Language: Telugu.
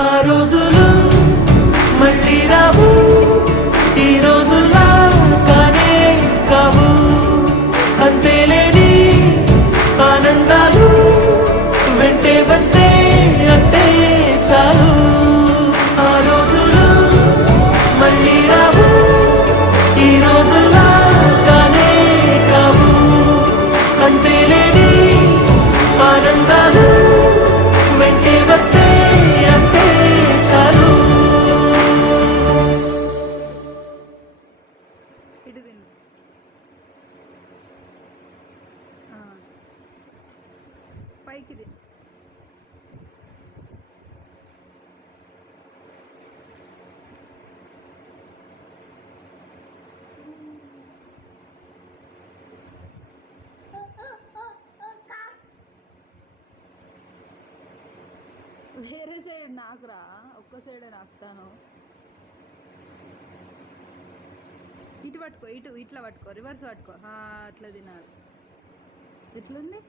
ఆ రోజులు మళ్ళీ రావు, ఈ రోజుల్లా కానే కావు. అంతేలేని ఆనందాలు వెంటే వస్తే అంతే చాలు. ఆ రోజులు మళ్ళీ రావు, ఈ రోజుల్లా కానే కావు. అంతేలేని ఆనందాలు వెంటే వస్తే అంతే చాలు. ఇటు తిను. పైకి తిను. వేరే సైడ్ నాకురా, ఒక్క సైడే నాకుతాను. ఇటు పట్టుకో, ఇట్లా పట్టుకో, రివర్స్ పట్టుకో. అట్లా తినాలి. ఎట్లుంది?